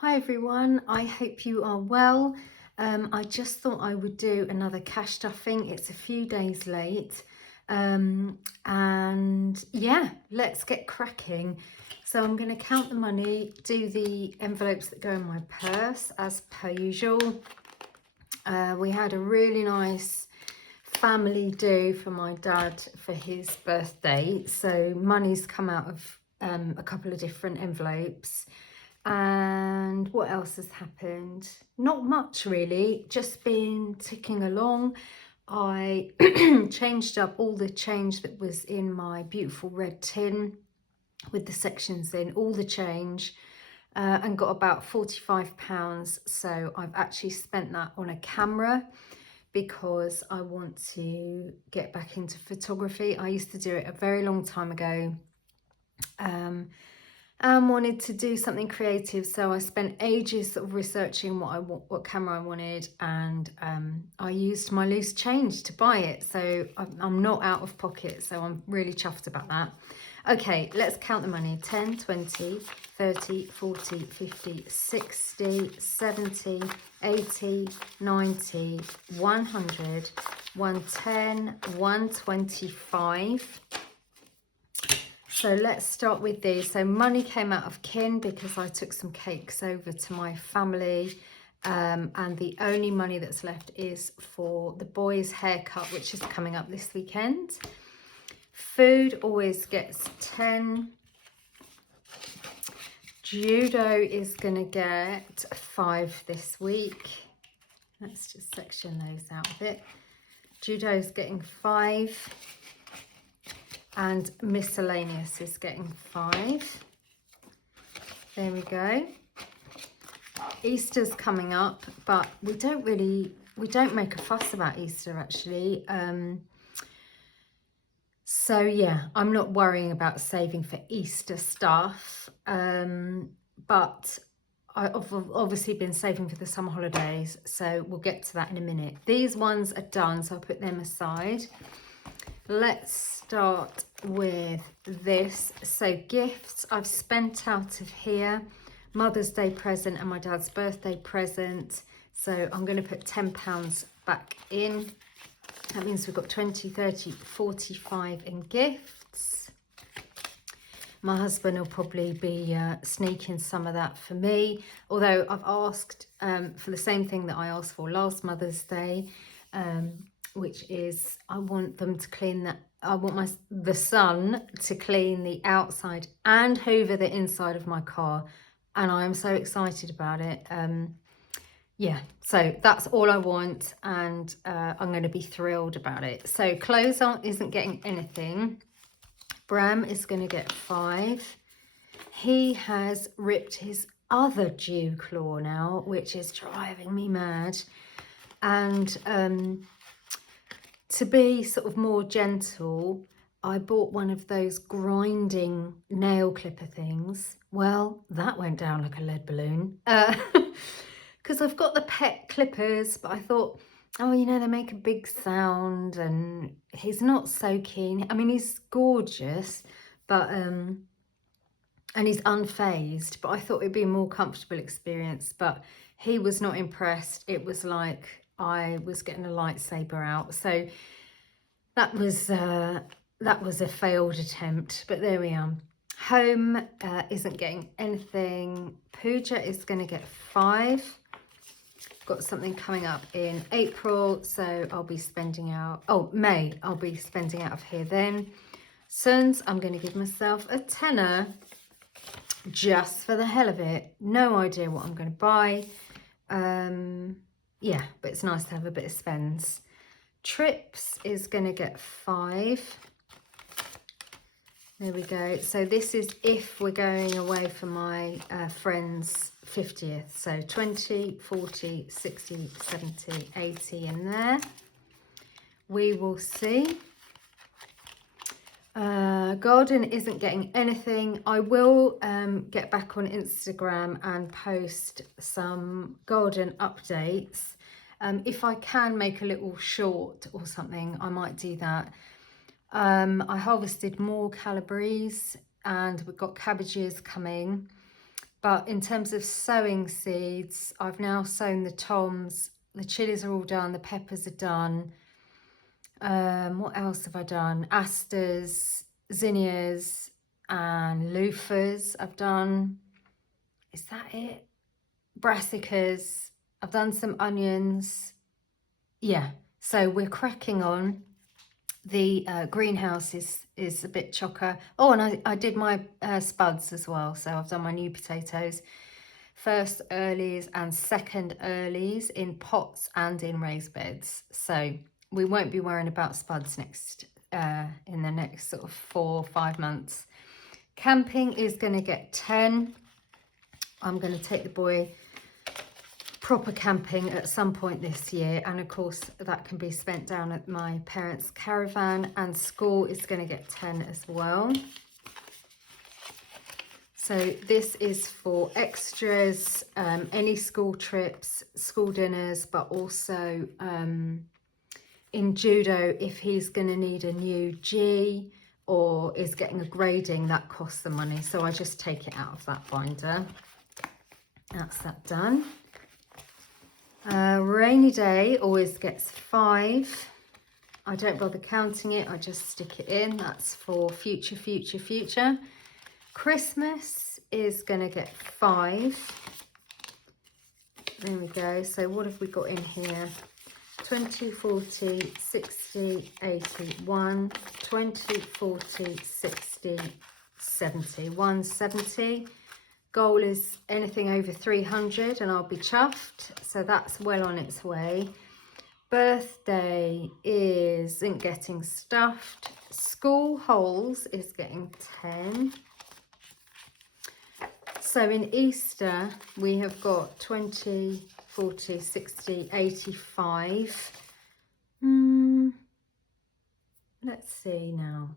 Hi everyone, I hope you are well. I just thought I would do another cash stuffing. It's a few days late. And yeah, let's get cracking. So I'm going to count the money, do the envelopes that go in my purse as per usual. We had a really nice family do for my dad for his birthday. So money's come out of a couple of different envelopes. And what else has happened? Not much really, just been ticking along. I changed up all the change that was in my beautiful red tin with the sections in, all the change, and got about £45. So I've actually spent that on a camera because I want to get back into photography. I used to do it a very long time ago. And wanted to do something creative, so I spent ages sort of researching what camera I wanted, and I used my loose change to buy it, so I'm not out of pocket, so I'm really chuffed about that. Okay, let's count the money. 10, 20, 30, 40, 50, 60, 70, 80, 90, 100, 110, 125. So let's start with these. So money came out of kin because I took some cakes over to my family, and the only money that's left is for the boys' haircut, which is coming up this weekend. Food always gets 10. Judo is going to get 5 this week. Let's just section those out a bit. Judo's getting 5. And miscellaneous is getting 5. There we go. Easter's coming up, but we don't make a fuss about Easter actually. So yeah, I'm not worrying about saving for Easter stuff. But I've obviously been saving for the summer holidays, so we'll get to that in a minute. These ones are done, so I'll put them aside. Let's start with this. So gifts I've spent out of here. Mother's Day present and my dad's birthday present. So I'm going to put £10 back in. That means we've got 20, 30, 45 in gifts. My husband will probably be sneaking some of that for me. Although I've asked for the same thing that I asked for last Mother's Day. Which is I want them to clean that. I want the son to clean the outside and hoover the inside of my car, and I am so excited about it. Yeah, so that's all I want, and I'm going to be thrilled about it. So clothes isn't getting anything. Bram is going to get 5. He has ripped his other dew claw now, which is driving me mad. And to be sort of more gentle, I bought one of those grinding nail clipper things. Well, that went down like a lead balloon. Because I've got the pet clippers, but I thought, oh, you know, they make a big sound, and he's not so keen. I mean, he's gorgeous, but and he's unfazed, but I thought it'd be a more comfortable experience, but he was not impressed. It was like I was getting a lightsaber out. So that was a failed attempt, but there we are. Home isn't getting anything. Pooja is going to get 5. Got something coming up in April, so I'll be spending out, May, I'll be spending out of here then. Sons, I'm going to give myself a tenner just for the hell of it. No idea what I'm going to buy. Yeah, but it's nice to have a bit of spends. Trips is going to get 5. There we go. So this is if we're going away for my friend's 50th. So 20, 40, 60, 70, 80 in there. We will see. Garden isn't getting anything. I will get back on Instagram and post some garden updates. If I can make a little short or something, I might do that. I harvested more calabrese and we've got cabbages coming. But in terms of sowing seeds, I've now sown the toms. The chilies are all done. The peppers are done. What else have I done? Asters, zinnias, and loofahs I've done. Is that it? Brassicas. I've done some onions. Yeah, so we're cracking on. The greenhouse is a bit chocker. Oh, and I did my spuds as well. So I've done my new potatoes. First earlies and second earlies in pots and in raised beds. So we won't be worrying about spuds in the next sort of 4 or 5 months. Camping is going to get 10. I'm going to take the boy proper camping at some point this year, and of course that can be spent down at my parents' caravan, and school is going to get 10 as well. So this is for extras, any school trips, school dinners, but also in judo, if he's going to need a new G or is getting a grading, that costs the money. So I just take it out of that binder. That's that done. Rainy day always gets 5. I don't bother counting it, I just stick it in. That's for future, future, future. Christmas is going to get 5. There we go. So what have we got in here? 20, 40, 60, 80, 1, 20, 40, 60, 70. 170. Goal is anything over 300 and I'll be chuffed. So that's well on its way. Birthday isn't getting stuffed. School holes is getting 10. So in Easter, we have got 20, 40, 60, 85. Let's see now.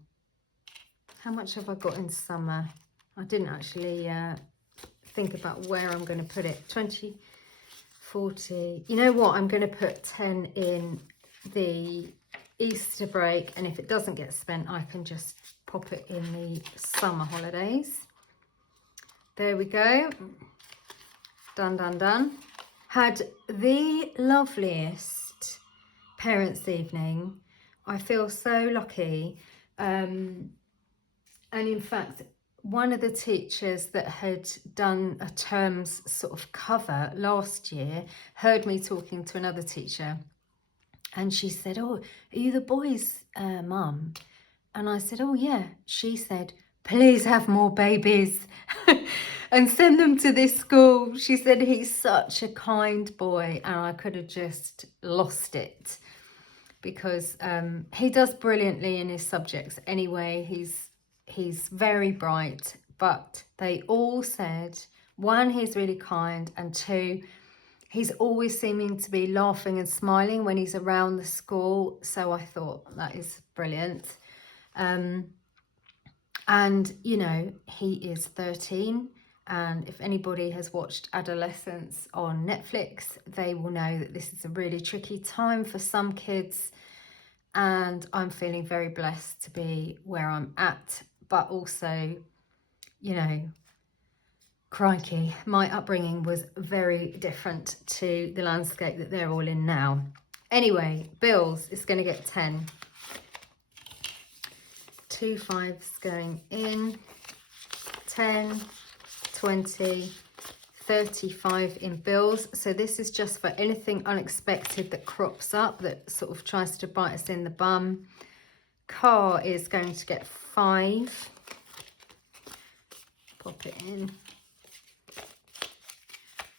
How much have I got in summer? I didn't actually think about where I'm going to put it. 20, 40. You know what? I'm going to put 10 in the Easter break. And if it doesn't get spent, I can just pop it in the summer holidays. There we go. Done, done, done. Had the loveliest parents' evening. I feel so lucky. And in fact, one of the teachers that had done a term's sort of cover last year heard me talking to another teacher. And she said, "Oh, are you the boys' mum?" And I said, "Oh, yeah." She said, "Please have more babies and send them to this school." She said, "He's such a kind boy." And I could have just lost it because he does brilliantly in his subjects anyway. He's very bright, but they all said, 1, he's really kind, and 2, he's always seeming to be laughing and smiling when he's around the school. So I thought that is brilliant. And, you know, he is 13. And if anybody has watched Adolescence on Netflix, they will know that this is a really tricky time for some kids. And I'm feeling very blessed to be where I'm at. But also, you know, crikey, my upbringing was very different to the landscape that they're all in now. Anyway, bills is going to get 10. 2 5s going in. 10, 20, 35 in bills. So this is just for anything unexpected that crops up, that sort of tries to bite us in the bum. Car is going to get 5. Pop it in.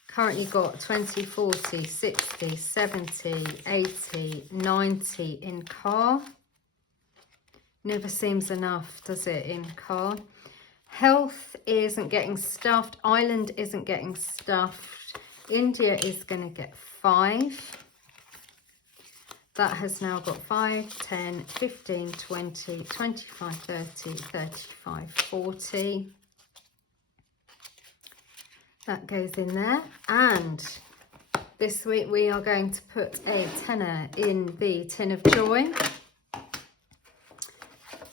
Currently got 20, 40, 60, 70, 80, 90 in car. Never seems enough, does it, in car? Health isn't getting stuffed. Ireland isn't getting stuffed. India is going to get 5. That has now got 5, 10, 15, 20, 25, 30, 35, 40. That goes in there. And this week we are going to put a tenner in the tin of joy.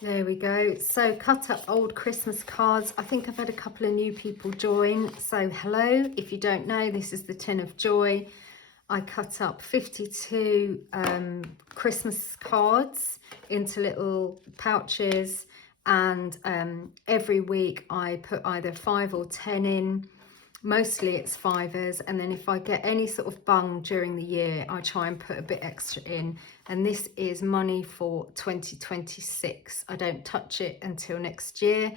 There we go. So cut up old Christmas cards. I think I've had a couple of new people join. So hello, if you don't know, this is the Tin of Joy. I cut up 52 Christmas cards into little pouches, and every week I put either 5 or 10 in. Mostly it's fivers, and then if I get any sort of bung during the year, I try and put a bit extra in. And this is money for 2026. I don't touch it until next year,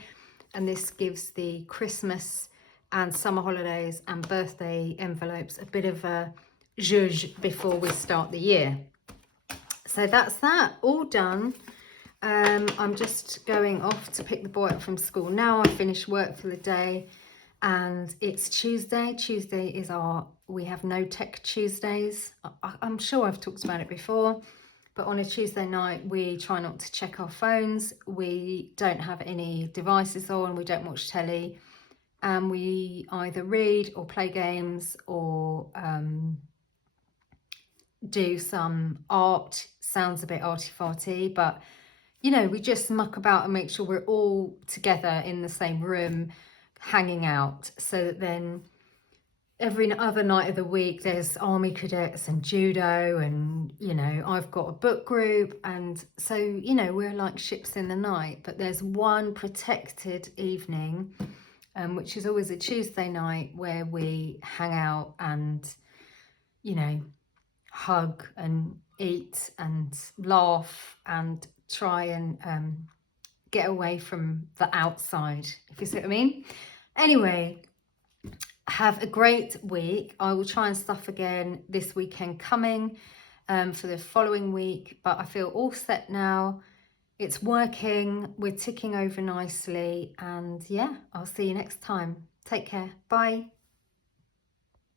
and this gives the Christmas and summer holidays and birthday envelopes a bit of a zhuzh before we start the year. So that's that, all done. I'm just going off to pick the boy up from school now. I finished work for the day. And it's Tuesday. Tuesday is we have no tech Tuesdays. I'm sure I've talked about it before, but on a Tuesday night, we try not to check our phones. We don't have any devices on, we don't watch telly, and we either read or play games or do some art. Sounds a bit arty-farty, but you know, we just muck about and make sure we're all together in the same room, hanging out, so that then every other night of the week there's army cadets and judo, and you know, I've got a book group, and so you know, we're like ships in the night. But there's one protected evening, which is always a Tuesday night, where we hang out and you know, hug and eat and laugh and try and get away from the outside, if you see what I mean. Anyway, have a great week. I will try and stuff again this weekend coming for the following week, but I feel all set now. It's working, we're ticking over nicely, and yeah, I'll see you next time. Take care, bye.